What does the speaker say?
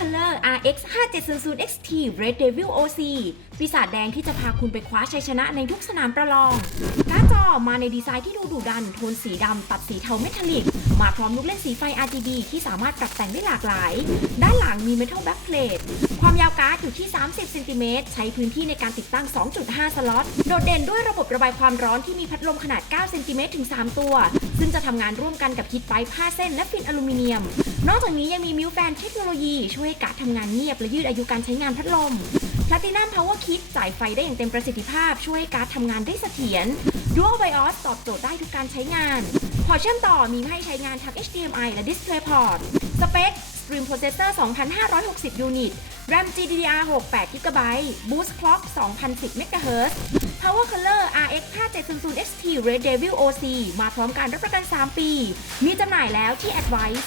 Color RX 5700 XT Red Devil OC ปีศาจแดงที่จะพาคุณไปคว้าชัยชนะในทุกสนามประลอง หน้าจอมาในดีไซน์ที่ดูดุดัน โทนสีดำตัดสีเทาเมทัลลิก มาพร้อมลูกเล่นสีไฟ RGB ที่สามารถปรับแต่งได้หลากหลาย ด้านหลังมี Metal Backplate ความยาว อยู่ที่ 30เซนติเมตรใช้พื้นที่ในการติดตั้ง 2.5 สล็อต โดดเด่นด้วยระบบระบายความร้อนที่มีพัดลมขนาด 9 เซนติเมตรถึง 3 ตัว ซึ่งจะทำงานร่วมกันกับฮีทไ i ผ้าเส้นและฟินอลูมิเนียม นอกจากนี้ยังมีมิวแฟนเทคโนโลยี ช่วยให้การ์ดทำงานเงียบและยืดอายุการใช้งานพัดลม Platinum Power Kit จ่ายไฟได้อย่างเต็มประสิทธิภาพ ช่วยให้การ์ดทำงานได้เสถียร Dual BIOS ตอบโจทย์ได้ทุกการใช้งาน พอร์ตเชื่อมต่อมีให้ใช้งานทั้ง HDMI และ DisplayPort สเปค Extreme Processor 2560ยูนิต RAM GDDR6 8 GB Boost Clock 2010 MHz Power Color RX 5700 XT Red Devil OC มาพร้อมการรับประกัน 3 ปี มีจำหน่ายแล้วที่ Advice